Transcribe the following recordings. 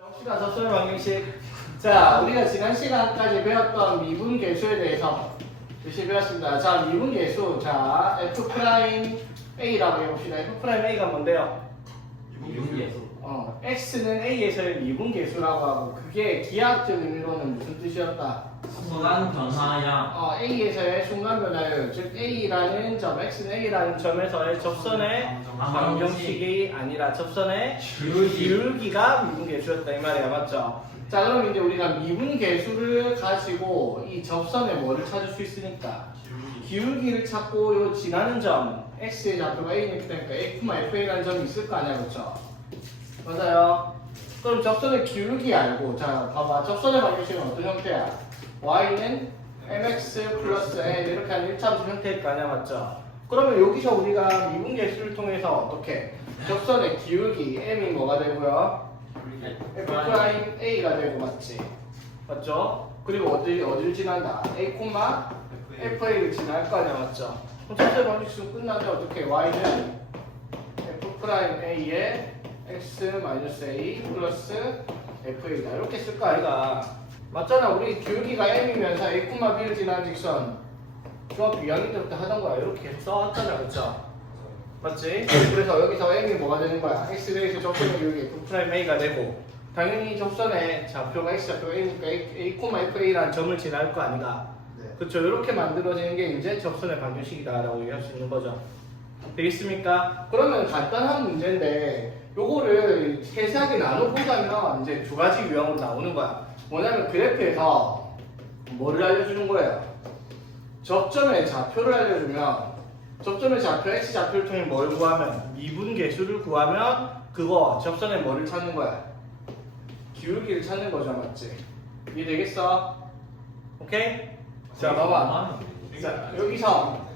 봅시다. 접선의 방정식. 자, 우리가 지난 시간까지 배웠던 미분계수에 대해서 열심히 배웠습니다. 자, 미분계수. 자, F'A라고 해봅시다. F'A가 뭔데요? 미분계수. X는 A에서의 미분계수라고 하고, 그게 기하학적 의미로는 무슨 뜻이었다? 순간 변화량. A에서의 순간 변화율, 즉 A라는 점, X는 A라는 점에서의 접선의 방정식이 아니라 접선의 기울기가 미분계수였다 이 말이야, 맞죠? 자, 그럼 이제 우리가 미분계수를 가지고 이 접선에 뭐를 찾을 수 있으니까 기울기를 찾고 요 지나는 점 X의 좌표가 A니까 A, FA라는 점이 있을 거 아니야, 그렇죠? 맞아요. 그럼 접선의 기울기 알고, 자, 봐봐. 접선의 방정식은 어떤 형태야? y는 mx 플러스 n 이렇게 하는 1차함수 형태일 거 아니야, 맞죠? 그러면 여기서 우리가 미분계수를 통해서 어떻게? 접선의 기울기 m이 뭐가 되고요? f' a가 되고, 맞지? 맞죠? 그리고 어디를 지난다? a, fa를 지날 거 아니야, 맞죠? 그럼 접선의 방정식은 끝나면 어떻게? y는 f' a에 x-a 플러스 fa다 이렇게 쓸 거 아이가? 맞잖아. 우리 기울기가 m이면서 a, b를 지나는 직선 중학교 2학년 때부터 하던 거야. 이렇게 계속 써왔잖아, 그쵸? 맞지? 그래서 여기서 m이 뭐가 되는 거야? x에서 접선의 기울기 f'a가 되고, 당연히 접선의 좌표가 x 좌표가 a니까 a, fa라는 점을 지날 거 아닌가? 그쵸? 이렇게 만들어지는 게 이제 접선의 방정식이다라고 얘기할 수 있는 거죠. 되겠습니까? 그러면 간단한 문제인데 요거를 세세하게 나눠보자면 이제 두 가지 유형으로 나오는 거야. 뭐냐면 그래프에서 뭐를 알려주는 거예요? 접점의 좌표를 알려주면, 접점의 좌표 x 좌표를 통해 뭘 구하면? 미분계수를 구하면 그거 접선의 뭐를 찾는 거야? 기울기를 찾는 거죠, 맞지? 이해되겠어? 오케이? 자, 봐봐. 자, 여기서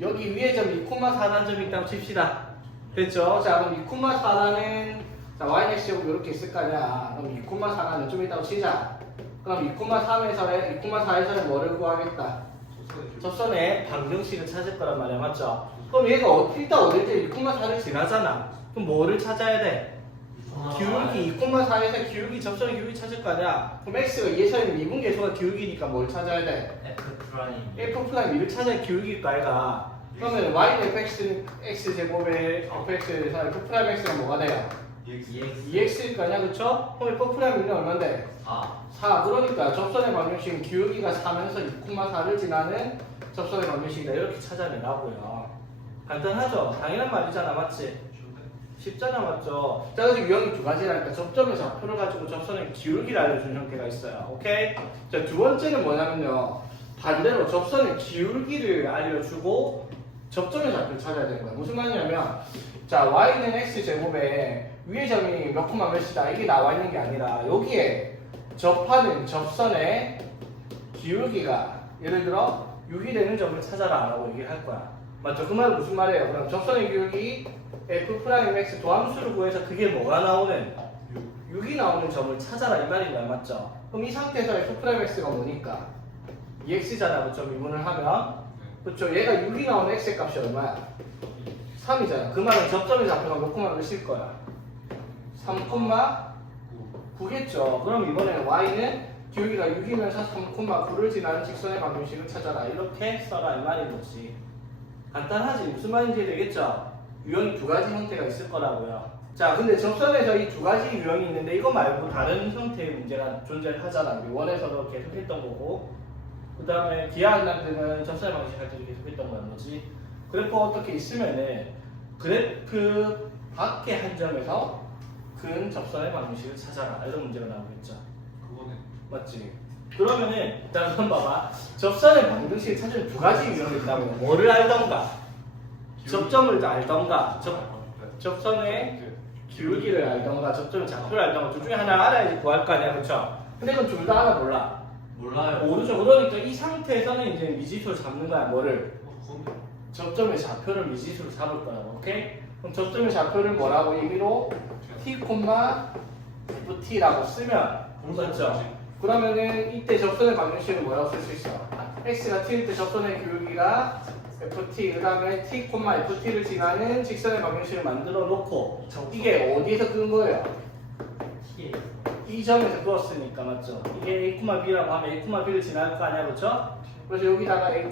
여기 위에 점 2,4라는 점이 있다고 칩시다. 됐죠? 자, 그럼 2,4라는 자, yX제곱 이렇게 있을 거 아니야. 그럼 2,4라는 좀 있다고 치자. 그럼 2,4에서의 뭐를 구하겠다? 접선의 방정식을 찾을 거란 말이야, 맞죠? 그럼 얘가 일단 어딜 때 2,4를 지나잖아. 그럼 뭐를 찾아야 돼? 기울기 2,4에서 기울기, 접선의 기울기 찾을 거 아니야. 그럼 x가 예서의 미분계수가 기울기니까 뭘 찾아야 돼? F'이를 찾아야 기울기일 거 아이가. 그러면 y는 fx제곱에 fx에서 F'X가 뭐가 돼요? 2x일 거 아니야, 그쵸? 그럼 F'이는 얼마인데? 4. 그러니까 접선의 방정식은 기울기가 4면서 2,4를 지나는 접선의 방정식이다. 이렇게 찾아내라고요. 간단하죠? 당연한 말이잖아, 맞지? 쉽잖아, 맞죠? 자, 그래서 유형이 두 가지라니까 접점의 좌표를 가지고 접선의 기울기를 알려주는 형태가 있어요. 오케이? 자, 두 번째는 뭐냐면요. 반대로 접선의 기울기를 알려주고 접점의 좌표를 찾아야 되는 거야. 무슨 말이냐면, 자, y는 x제곱에 위의 점이 몇 콤마 몇이다. 이게 나와 있는 게 아니라 여기에 접하는 접선의 기울기가 예를 들어 6이 되는 점을 찾아라 라고 얘기를 할 거야. 맞죠? 그 말은 무슨 말이에요? 그럼 접선의 기울기 F'X 도함수를 구해서 그게 뭐가 나오는? 6이 나오는 점을 찾아라 이 말인 거야. 맞죠? 그럼 이 상태에서 F'X가 뭐니까? 2x잖아. 그쵸? 미분을 하면 그쵸? 얘가 6이 나오는 x의 값이 얼마야? 3이잖아. 그 말은 접점의 좌표가 몇 콤마 몇일 거야? 3,9겠죠. 그럼 이번에는 y는 기울기가 6이면서 3,9를 지나는 직선의 방정식을 찾아라. 이렇게 써라 이 말인 거지. 간단하지? 무슨 말인지 되겠죠? 유형이 두 가지 형태가 있을 거라고요. 자, 근데 접선에서 이 두 가지 유형이 있는데 이거 말고 다른 형태의 문제가 존재를 하잖아. 우리 원에서도 계속 했던 거고, 그 다음에 기하학년들은 접선의 방식 할 때도 계속 했던 거야. 뭐지? 그래프 어떻게 있으면은 그래프 밖의 한 점에서 근 접선의 방식을 찾아라. 이런 문제가 나오겠죠. 그거는 맞지? 그러면은 일단 한번 봐봐. 접선의 방정식을 찾는 두 가지 유형이 있다고. 뭐를 알던가, 접점을 알던가, 접선의 기울기를 알던가, 접점의 좌표를 알던가, 둘 중에 하나 알아야지 구할 거 아니야, 그쵸? 근데 이건 둘 다 알아, 몰라? 몰라요. 모르죠. 그러니까 이 상태에서는 이제 미지수를 잡는 거야. 뭐를? 접점의 좌표를 미지수로 잡을 거라고. 오케이? 그럼 접점의 좌표를 뭐라고 의미로? t, ft라고 쓰면 맞죠? 그러면은 이때 접선의 방정식은 뭐라고 쓸 수 있어? x가 t일 때 접선의 기울기가 ft, 그 다음에 t, ft를 지나는 직선의 방정식을 만들어 놓고 이게 어디에서 끈 거예요? 이 점에서 그었으니까 맞죠? 이게 A, B라고 하면 A, B를 지나갈 거 아니야, 그렇죠? 그래서 여기다가 A,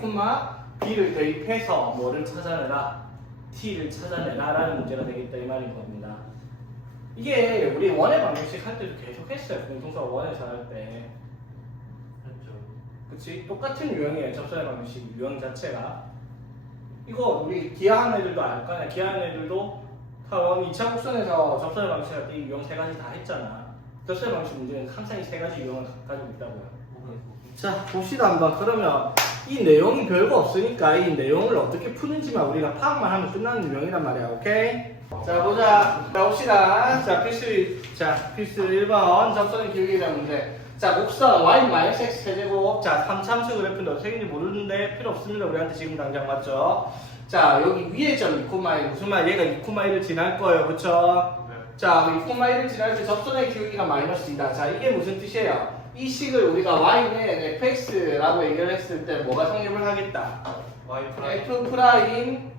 B를 대입해서 뭐를 찾아내라? T를 찾아내라라는 문제가 되겠다 이 말인 겁니다. 이게 우리 원의 방정식 할 때도 계속 했어요. 공통수학 원에서 할 때. 했죠. 그치? 똑같은 유형이에요. 접선의 방정식 유형 자체가. 이거 우리 기하한 애들도 알 거 아니야. 기하한 애들도 다 2차 곡선에서 접선의 방정식 할 때 이 유형 3가지 다 했잖아. 접선의 방정식 문제는 항상 이 3가지 유형을 가지고 있다고요. 자, 봅시다 한번. 그러면 이 내용이 별거 없으니까 이 내용을 어떻게 푸는지만 우리가 파악만 하면 끝나는 유형이란 말이야. 오케이? 자, 보자. 자, 봅시다. 자, 필수 1번 접선의 기울기에 대한 문제. 자, 곡선 y-x 세제곱. 자, 3참수 그래프인데 어떻게 생긴지 모르는데 필요 없습니다. 우리한테 지금 당장 맞죠? 자, 여기 위에 점 2,1 무슨 말? 얘가 2,1을 지날 거예요. 그쵸? 자, 2,1을 지날 때 접선의 기울기가 마이너스이다. 자, 이게 무슨 뜻이에요? 이 식을 우리가 y는 fx라고 얘기를 했을 때 뭐가 성립을 하겠다?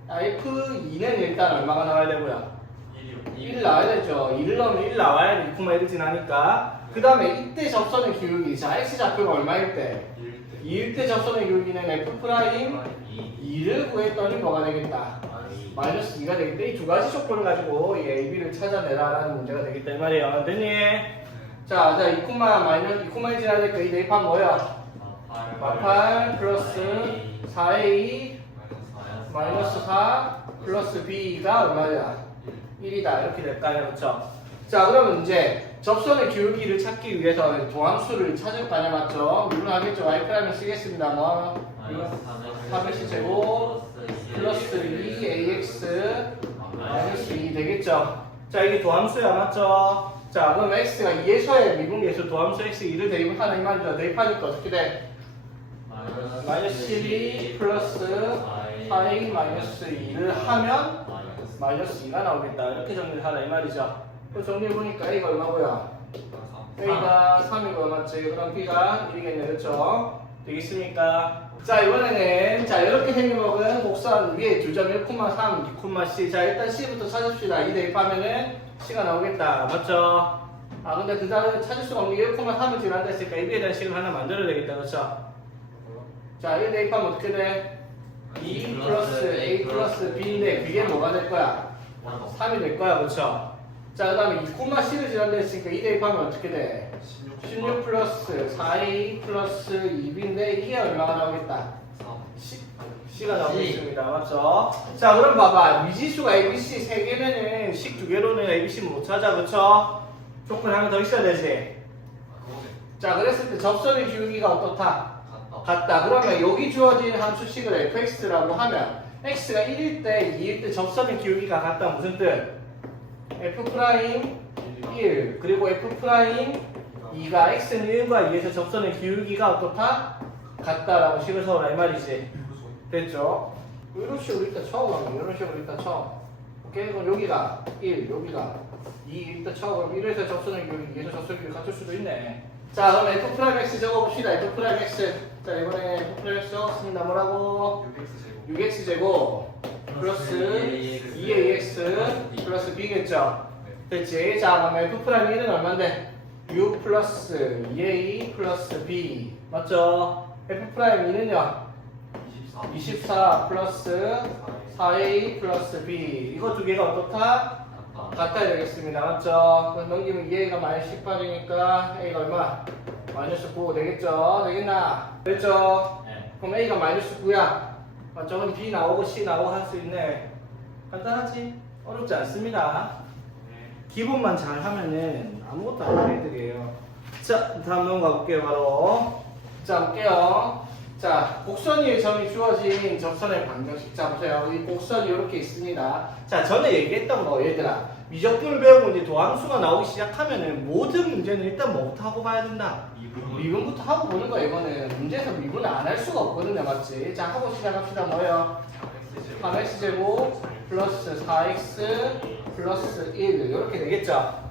F2는 일단 얼마가 나와야 되고요? 1 나와야 되죠. 1 넣으면 1 나와야 돼. 2,1을 지나니까. 그 다음에 이때 접선의 기울기. 자, x좌표가 얼마일 때? 2일 때 접선의 기울기는 F'2를 구했더니 뭐가 되겠다? 마이너스 2가 되겠다. 이 두 가지 조건을 가지고 이 AB를 찾아내라라는 문제가 되겠다. 이 말이에요. 됐니? 자, 2,1 지나야 될까? 이 대입하면 뭐야? 8 플러스 4A 마이너스 4 플러스 B가 얼마야? 1이다. 이렇게 될까요? 그렇죠? 자, 그러면 이제 접선의 기울기를 찾기 위해서 도함수를 찾을 거 아니야, 맞죠? 물론하겠죠. y' 쓰겠습니다. 뭐 4x 제곱 플러스 2ax 마이너스 2 되겠죠? 자, 이게 도함수야, 맞죠? 자, 그럼 x가 2에서의 미분계수 도함수 x 2를 대입을 하는 이 말이죠. 대입하니까 어떻게 돼? 마이너스 12 플러스 4a 마이너스 2를 하면 마이너스 2가 나오겠다. 이렇게 정리를 하라 이 말이죠. 그래서 정리해보니까 a가 얼마고요? a가 3이고요, 맞지? 그럼 b가 1이겠네, 그렇죠? 되겠습니까? 자, 이번에는 자 이렇게 생긴 거는 곡선 위에 두 점 1,3, 2,c. 자, 일단 c부터 찾읍시다. 이 대입하면은 c가 나오겠다, 맞죠? 아, 근데 그 다음에 찾을 수가 없는 게 1,3을 지난다 했으니까 a, b에 대한 식을 하나 만들어야 되겠다, 그렇죠? 자, 1 대입하면 어떻게 돼? 2 플러스 a 플러스 b인데 그게 뭐가 될 거야? 3이 될 거야, 그렇죠? 자, 그 다음에 2,c를 지난다 했으니까 2 대입하면 어떻게 돼? 16 플러스 4a 플러스 2b인데 이게 얼마가 나오겠다? C가 나오겠습니다. 맞죠? 자, 그럼 봐봐. 미지수가 ABC 3개면은 식 2개로는 ABC 못 찾아, 그쵸? 조건 하나 더 있어야 되지? 자, 그랬을 때 접선의 기울기가 어떻다? 같다. 그러면 여기 주어진 함수식을 fx라고 하면 x가 1일 때, 2일 때 접선의 기울기가 같다. 무슨 뜻? f'1 그리고 f'2가 x는 1과 2에서 접선의 기울기가 어떻다? 같다라고 식을 세우라 이 말이지. 됐죠? 이런 식으로 일단 처음 이런 식으로 일단 처음. 오케이? 그럼 여기가 1, 여기가 2 일단 처음. 그럼 1에서 접선의 기울기, 2에서 접선의 기울기 같을 수도 있네. 자, 그럼 f'(x) 적어봅시다. f'(x). 자, 이번에 f'(x) 적었습니다. 뭐라고? 6x 제곱 플러스 2ax 플러스 b겠죠? 됐지? 자, 그럼 f'1은 얼만데? 6 플러스 2a 플러스 b 맞죠? f'2는요? 24 플러스 4a 플러스 b 이거 두 개가 어떻다? 같아야 되겠습니다. 맞죠? 그럼 넘기면 2a가 마이너스 18이니까 a가 얼마? 마이너스 9 되겠죠? 되겠나? 됐죠? 네. 그럼 a가 마이너스 9야. 맞죠? 그럼 b 나오고 c 나오고 할 수 있네. 간단하지? 어렵지 않습니다. 기본만 잘 하면은 아무것도 안 해 애들이에요. 자, 다음 넘어가 볼게요. 바로. 자, 볼게요. 자, 곡선 위에 점이 주어진 접선의 방정식. 자, 보세요. 이 곡선이 이렇게 있습니다. 자, 전에 얘기했던 거, 얘들아. 미적분을 배우고 이제 도함수가 나오기 시작하면은 모든 문제는 일단 뭐부터 하고 봐야 된다? 미분부터 하고 보는 거야, 이거는. 문제에서 미분을 안 할 수가 없거든요, 맞지? 자, 하고 시작합시다. 뭐예요? 3x제곱 플러스 4x 플러스 1. 이렇게 되겠죠?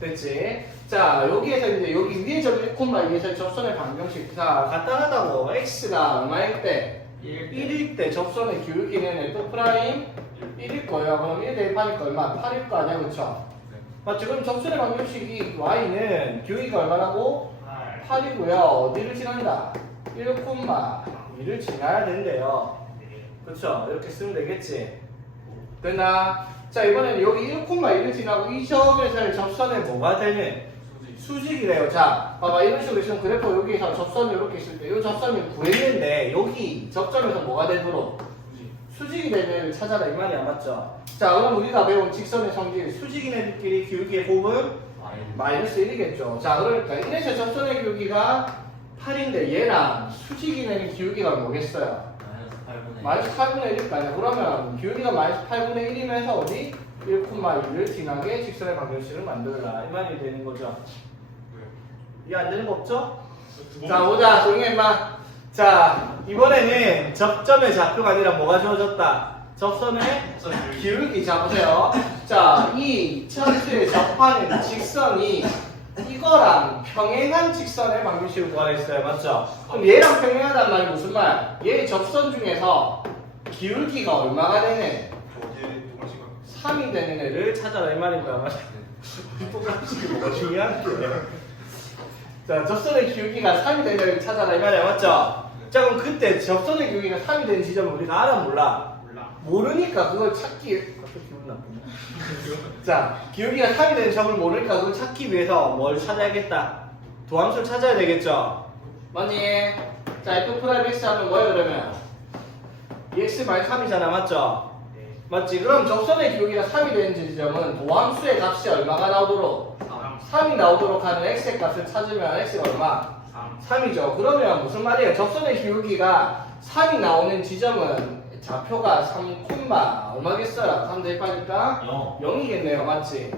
됐지? 자, 여기에서 이제 여기 위에 점 1,2에서 접선의 방정식. 자, 간단하다고. x가 얼마일 때? 1일 때 접선의 기울기는 f'1일 거예요. 그럼 1 대입하니까 얼마? 8일 거 아니야, 그쵸? 맞죠? 그럼 접선의 방정식이 y는 기울기가 얼마라고? 8이고요. 어디를 지난다? 1,2를 지나야 된대요. 그쵸? 이렇게 쓰면 되겠지? 됐나? 자, 이번에는 여기 1,1을 지나고 이 점에서의 접선에 뭐가 되는? 수직이래요. 자, 봐봐. 이런 식으로 있으면 그래프 여기서 접선이 이렇게 있을 때 이 접선을 구했는데 여기 접점에서 뭐가 되도록? 수직이 되는 애를 찾아라 이 말이야. 맞죠? 자, 그럼 우리가 배운 직선의 성질 수직인 애들끼리 기울기의 곱은 마이너스 1이겠죠. 자, 그러니까 이래서 접선의 기울기가 8인데 얘랑 수직인 애는 기울기가 뭐겠어요? 마이너스 8분의 1일 거 아니야. 그러면 기울기가 마이너스 8분의 1이면서 어디? 1,2를 지나게 직선의 방정식을 만들어라 이 말이 되는 거죠. 이해 안 되는 거 없죠? 자, 보자. 조용히 해 임마. 자, 이번에는 접점의 좌표가 아니라 뭐가 주어졌다? 접선의 기울기. 자, 보세요. 자, 이 천수에 접하는 직선이 이거랑 평행한 직선의 방정식을 구하라 했어요. 맞죠? 그럼 얘랑 평행하단 말이 무슨 말? 얘 접선 중에서 기울기가 얼마가 되네? 3이 되는 애를 찾아라 이 말인 거야. 맞아? 포괄식이 뭐가 중요한 게. 자, 접선의 기울기가 3이 되는 애를 찾아라 이 말이야. 맞죠? 자, 그럼 그때 접선의 기울기가 3이 되는 지점을 우리가 알아 몰라? 모르니까 그걸 찾기. 갑자기 기분 나쁘네. 자, 기울기가 3이 되는 점을 모르니까 그걸 찾기 위해서 뭘 찾아야겠다? 도함수를 찾아야 되겠죠? 맞니? 자, f 프라임 x 하면 뭐예요 그러면? 2x-3이잖아. 맞죠? 맞지? 그럼 접선의 기울기가 3이 되는 지점은 도함수의 값이 얼마가 나오도록? 3이 나오도록 하는 x의 값을 찾으면 x가 얼마? 3이죠. 그러면 무슨 말이에요? 접선의 기울기가 3이 나오는 지점은 좌표가 3, 얼마겠어요? 3 대입하니까 0이겠네요. 맞지?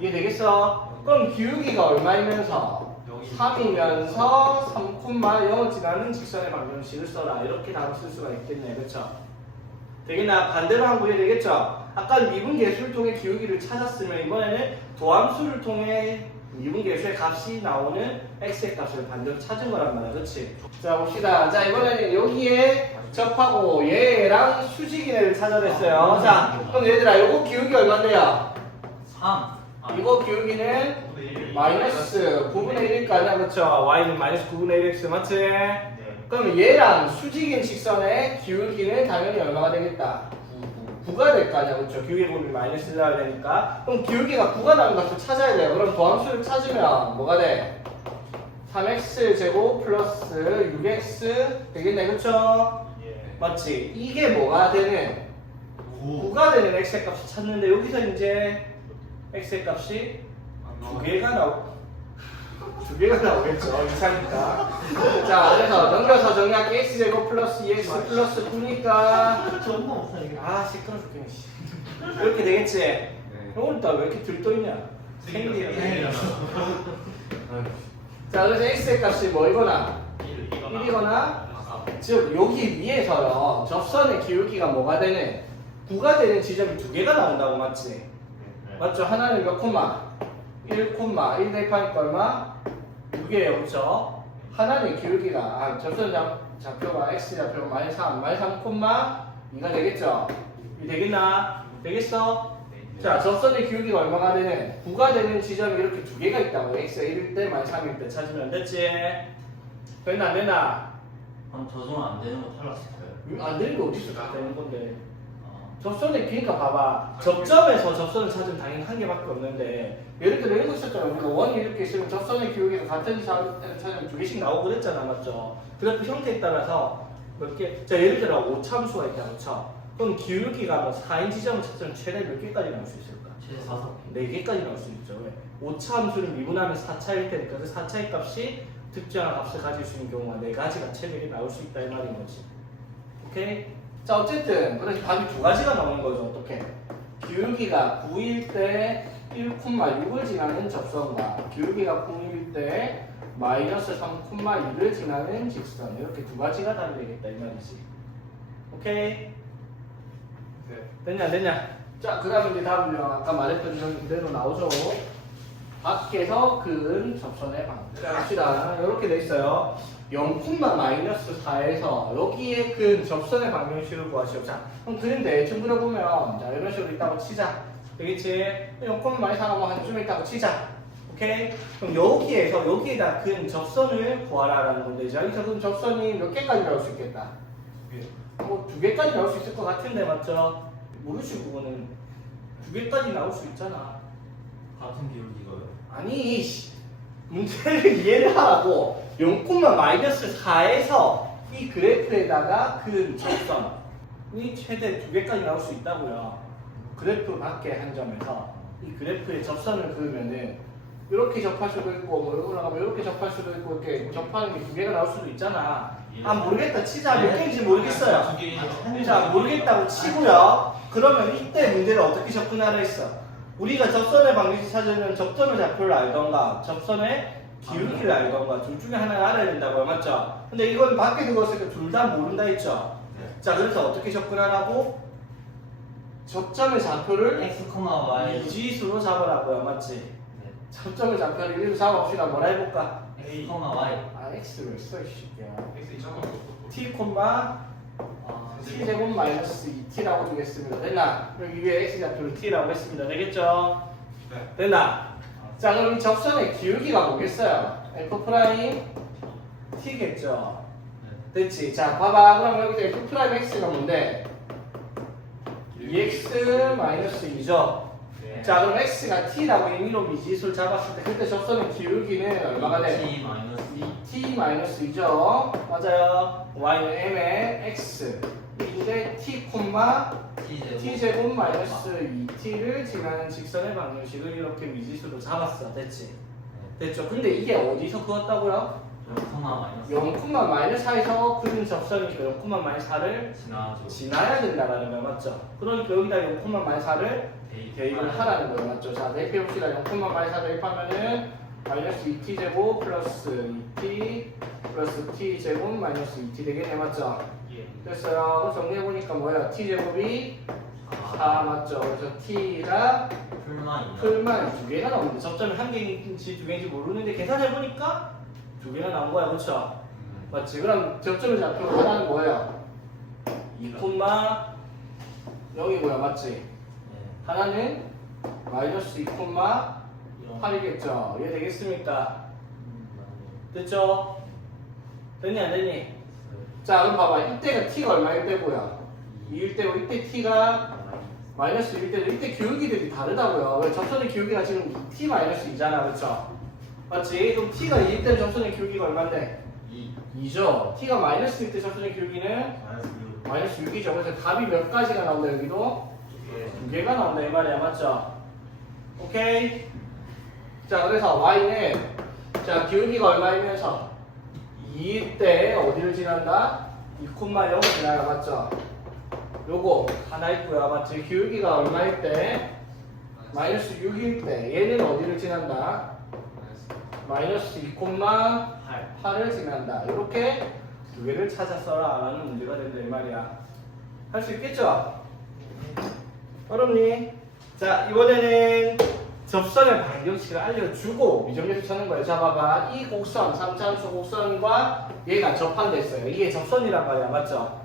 이해되겠어? 그럼 기울기가 얼마이면서? 3이면서 3,0 지나는 직선의 방정식을 써라. 이렇게 답을 쓸 수가 있겠네. 그쵸? 되겠나? 반대로 한번 이해되겠죠? 아까 미분계수를 통해 기울기를 찾았으면 이번에는 도함수를 통해 미분계수의 값이 나오는 x의 값을 반대로 찾은 거란 말이야. 그치? 자, 봅시다. 자, 이번에는 여기에 접하고 얘랑 수직인 애를 찾아냈어요. 자, 그럼 얘들아, 요거 기울기 얼마인데요? 3. 이거 기울기는 마이너스 9분의 1일 거 아니야, 그쵸? y는 마이너스 9분의 1x, 맞지? 그럼 얘랑 수직인 직선의 기울기는 당연히 얼마가 되겠다? 9가 될 거 아니야, 그쵸? 기울기 곱이 마이너스 1이 되니까. 그럼 기울기가 9가 나는 값을 찾아야 돼요. 그럼 도함수를 찾으면 뭐가 돼? 3x 제곱 플러스 6x 되겠네, 그쵸? 맞지? 이게 뭐가 되는? 9가 되는 x의 값을 찾는데 여기서 이제 x의 값이 두 개가 나오겠죠. 이상이니까. 자, 그래서 넘겨서 정리할게. x제곱 플러스 2x 플러스 9니까 존나 못하니까. 아, 시끄러 죽겠네. 이렇게 되겠지? 오늘따라 왜 이렇게 들떠있냐? 생일이야. 자, 그래서 x의 값이 뭐이거나 1이거나 즉 여기 위에서요 접선의 기울기가 뭐가 되는 9가 되는 지점이 두 개가 나온다고. 맞지? 맞죠? 하나는 몇 콤마? 1 대입하니까 얼마? 2개예요. 그쵸? 하나는 기울기가 접선 좌표가 x 좌표가 마이너스 3 2가 되겠죠? 이 되겠나? 되겠어? 자, 접선의 기울기가 얼마가 되는? 9가 되는 지점이 이렇게 두 개가 있다고. x가 1일 때 마이너스 3일 때 찾으면 됐지? 됐나 안 됐나? 그럼 저중 안 되는 거 탈락시켜요. 안 되는 게 어딨어? 다 되는 건데. 접선의 그러니까 봐봐. 접점에서 접선을 찾으면 당연히 한 개밖에 없는데 예를 들어 이런 거 있었잖아. 우리가 원이 이렇게 있으면 접선의 기울기가 같은 사람을 찾으면 두 개씩 나오고 그랬잖아. 맞죠? 그래프 형태에 따라서 몇 개. 자, 예를 들어 5참수가 있다. 그쵸? 그럼 기울기가 뭐 4인 지점을 찾으면 최대 몇 개까지 나올 수 있을까? 최대 5개. 4개까지 나올 수 있죠. 왜? 5차함수를 미분하면 4차일 테니까 그 4차의 값이 특정한 값을 가질 수 있는 경우가 4가지가 최대로 나올 수 있다 이 말인 거지. 오케이? 자, 어쨌든 그래서 답이 두 가지가 나오는 거죠. 어떻게? 기울기가 9일 때 1,6을 지나는 접선과 기울기가 9일 때 마이너스 3,2를 지나는 직선 이렇게 두 가지가 답이 되겠다 이 말이지. 오케이? 됐냐 안 됐냐? 자, 그 다음에 이제 답은요 아까 말했던 그대로 나오죠. 밖에서 그은 접선의 방. 자, 갑시다. 이렇게 돼 있어요. 0,-4에서 여기에 그 접선의 방정식을 구하시오. 자, 그럼 그림 대충 그려보면 자, 이런 식으로 있다고 치자. 되겠지? 0,4가 뭐 한쯤 있다고 치자. 오케이? 그럼 여기에다 근 접선을 구하라라는 건데, 자, 여기서 그럼 접선이 몇 개까지 나올 수 있겠다? 뭐 2개까지 나올 수 있을 것 같은데, 맞죠? 모르지, 그거는. 2개까지 나올 수 있잖아. 같은 기울기가요? 아니, 문제를 이해를 하라고. 0,-4에서 이 그래프에다가 근 접선이 최대 2개까지 나올 수 있다고요. 그래프 밖에 한 점에서 이 그래프에 접선을 그으면은 이렇게 접할 수도 있고 뭐 올라가면 이렇게 접할 수도 있고 이렇게 접하는 게 2개가 나올 수도 있잖아. 아 모르겠다 치자. 몇 개인지 모르겠어요. 자 모르겠다고 치고요. 그러면 이때 문제를 어떻게 접근하라 했어? 우리가 접선의 방정식 찾으면 접선의 좌표를 알던가 접선의 기울기를 알던가 둘 중에 하나를 알아야 된다고요. 맞죠? 근데 이건 밖에 두었으니까 둘 다 모른다 했죠? 자 그래서 어떻게 접근하라고? 접점의 좌표를 x, y 미지수로 잡으라고요. 맞지? 접점의 좌표를 1로 잡아봅시다. 뭐라 해볼까? x, y 아 x를 써 이새끼야. X 있잖아. t 콤마 t제곱 마이너스 2t라고 주겠습니다. 됐나? 여기 위에 x 좌표를 t라고 했습니다. 되겠죠? 네. 됐나? 자 그럼 이 접선의 기울기가 뭐겠어요? f 프라임 t겠죠? 됐지? 자 봐봐. 그럼 여기서 f 프라임 x가 뭔데? 2x 마이너스 2죠? 자 그럼 x가 t라고 임의로 미지수를 잡았을 때 그때 접선의 기울기는 얼마가 돼? t 마이너스 2t 마이너스 2죠? 맞아요. y는 m의 x 인데 t 콤마 t제곱 마이너스 2t를 지나는 직선의 방정식을 이렇게 미지수로 잡았어. 됐지? 됐죠? 근데 이게 어디서 그었다고요? 0,-4에서 그린 접선이니까 0,-4를 지나죠. 지나야 된다라는 거 맞죠? 그러니까 여기다 0,-4를 대입을 하라는 거예요. 맞죠? 자, 대입해봅시다. 0,-4 대입하면은 마이너스 2t제곱 플러스 2t 플러스 t제곱 마이너스 2t 되겠네. 맞죠? 됐어요. 정리해보니까 뭐야? t제곱이 4 맞죠? 그래서 t가 풀만 2개가 나오는데 접점이 1개인지 2개인지 모르는데 계산해보니까 2개가 나온 거야. 그렇죠? 맞지? 그럼 접점의 좌표로 하나는 뭐예요? 2,0이고요. 맞지? 하나는 마이너스 2,8이겠죠? 이해 되겠습니까? 됐죠? 됐니 안 됐니? 자 그럼 봐봐. 이때가 t가 얼마일 때고요? 2일 때고 이때 t가 마이너스 1일 때도 이때 기울기들이 다르다고요. 왜? 접선의 기울기가 지금 t 마이너스 2잖아. 그렇죠? 맞지? 그럼 t가 2일 때 접선의 기울기가 얼마인데? 2죠? t가 마이너스 1때 접선의 기울기는 마이너스 6이죠. 그래서 답이 몇 가지가 나온다 여기도? 2개가 나온다 이 말이야. 맞죠? 오케이? 자 그래서 y는 자 기울기가 얼마이면서 2일 때 어디를 지난다? 2,0을 지나가. 맞죠? 요거 하나 있고요. 맞지? 기울기가 얼마일 때? 마이너스 6일 때 얘는 어디를 지난다? 마이너스 2,8을 지난다. 이렇게 2개를 찾아 써라 라는 문제가 된다 이 말이야. 할 수 있겠죠? 어렵니? 자 이번에는 접선의 방정식을 알려주고 미정계수 찾는 거예요. 자 봐봐. 이 곡선 3차함수 곡선과 얘가 접한됐어요. 이게 접선이란 말이야. 맞죠?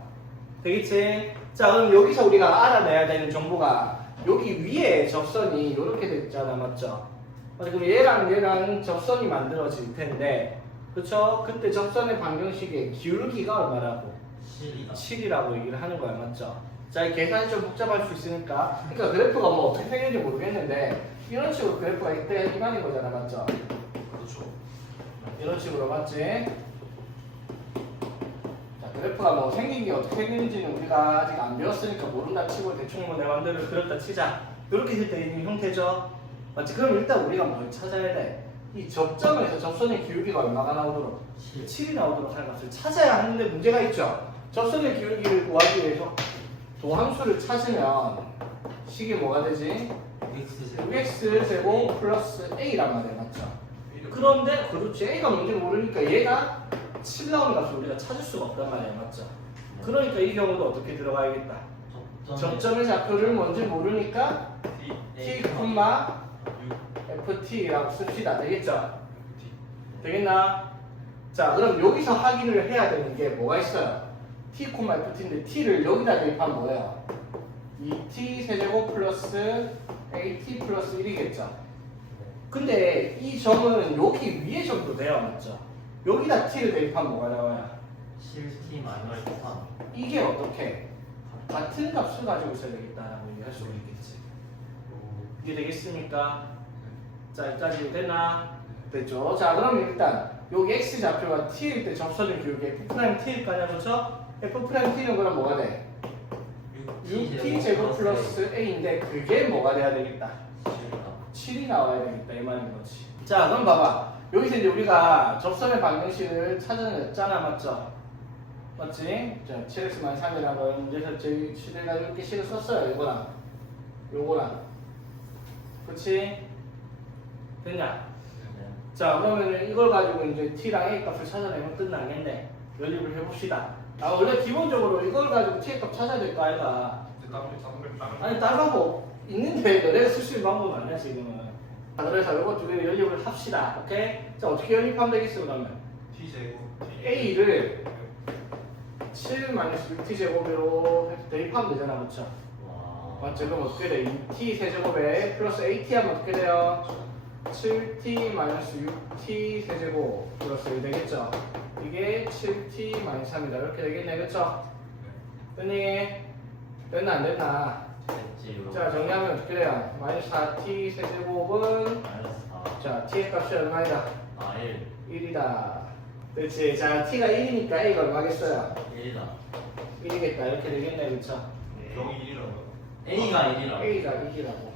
되겠지? 자 그럼 여기서 우리가 알아내야 되는 정보가 여기 위에 접선이 이렇게 됐잖아. 맞죠? 그럼 얘랑 접선이 만들어질 텐데 그쵸? 그때 접선의 방정식의 기울기가 얼마라고? 7이라고 얘기를 하는 거야. 맞죠? 자, 이 계산이 좀 복잡할 수 있으니까 그러니까 그래프가 뭐 어떻게 생겼는지 모르겠는데 이런 식으로 그래프가 이때 이만인 거잖아. 맞죠? 그렇죠. 이런 식으로 맞지? 자, 그래프가 뭐 생긴 게 어떻게 생겼는지는 우리가 아직 안 배웠으니까 모른다 치고 대충 뭐 내 맘대로 그렸다 치자. 이렇게 될 때 있는 형태죠? 맞지? 그럼 일단 우리가 뭘 찾아야 돼? 이 접점에서 접선의 기울기가 얼마가 나오도록? 7이 나오도록 하는 값을 찾아야 하는데 문제가 있죠? 접선의 기울기를 구하기 위해서 도함수를 찾으면 식이 뭐가 되지? 6x제곱 플러스 a란 말이야. 맞죠? 그런데 그렇지 a가 뭔지 모르니까 얘가 7 나오는 값을 우리가 찾을 수가 없단 말이야. 맞죠? 그러니까 이 경우도 어떻게 들어가야겠다. 접점의 좌표를 뭔지 모르니까 t, ft라고 씁시다. 되겠죠? 되겠나? 자 그럼 여기서 확인을 해야 되는 게 뭐가 있어요? t, ft인데 t를 여기다 대입하면 뭐예요? 2t 세제곱 플러스 AT 플러스 1이겠죠. 근데 이 점은 여기 위에 점도 돼요, 맞죠? 여기다 t를 대입하면 뭐가 나와요? 실티 마이너스 3. 이게 어떻게? 같은 값을 가지고 있어야 되겠다라고 얘기할 수가 있겠지. 이해되겠습니까? 자, 여기까지 됐나? 됐죠? 자, 그럼 일단 여기 x 좌표가 t일 때 접선의 기울기 f't일 거냐, 그렇죠? f't는 그럼 뭐가 돼? 6t 제곱 플러스 a인데 그게 뭐가 돼야 되겠다? 7이 나와야 되겠다 이 말인 거지. 자, 그럼 봐봐. 여기서 이제 우리가 접선의 방정식을 찾아냈잖아, 맞죠? 맞지? 자, 7x-3이라고 문제에서 저희 식을 가지고 이렇게 식을 썼어요. 요거랑. 그치? 됐냐? 자, 그러면 이걸 가지고 이제 t랑 a 값을 찾아내면 끝나겠네. 연립을 해봅시다. 원래 기본적으로 이걸 가지고 t의 값 찾아야 될 거 아이가? 아니, 따가고 있는데 너네가 쓸 수 있는 방법은 아니야, 지금은. 자, 그래서 이거 두 개를 연립을 합시다. 오케이? 자, 어떻게 연립하면 되겠어, 그러면? a를 7-6t 제곱으로 대입하면 되잖아, 그쵸? 맞죠? 그럼 어떻게 돼? 2t 세제곱에 플러스 at 하면 어떻게 돼요? 7t-6t 세제곱 플러스 1 되겠죠? 이게 7t-3이다. 이렇게 되겠네, 그쵸? 됐니? 됐나 안 됐나? 자, 정리하면 어떻게 돼요? 마이너스 4t 세제곱은 자, t의 값이 얼마이다? 1이다. 그렇지. 자, t가 1이니까 a가 얼마겠어요? 1이겠다. 이렇게 되겠네, 그쵸? A가 1이라고. a가 1이라고.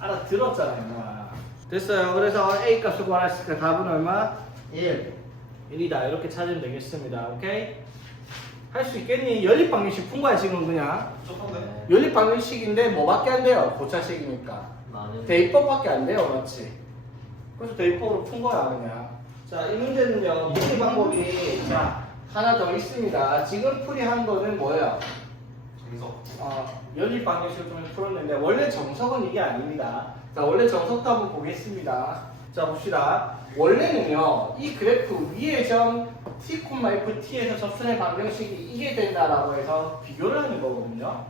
알아들었잖아, 임마. 됐어요. 그래서 a 값을 구하랬을 때 답은 얼마? 1이다. 이렇게 찾으면 되겠습니다. 오케이? 할 수 있겠니? 연립 방정식 푼 거야, 지금 그냥. 연립 방정식인데 뭐밖에 안 돼요? 고차식이니까. 대입법밖에 안 돼요, 맞지? 그래서 대입법으로 푼 거야, 그냥. 자, 이 문제는요, 풀이 방법이 자, 하나 더 있습니다. 지금 풀이한 거는 뭐예요? 연립 방정식을 좀 풀었는데 원래 정석은 이게 아닙니다. 자, 원래 정석도 한번 보겠습니다. 자, 봅시다. 원래는요, 이 그래프 위의 점 t, ft에서 접선의 방정식이 이게 된다라고 해서 비교를 하는 거거든요.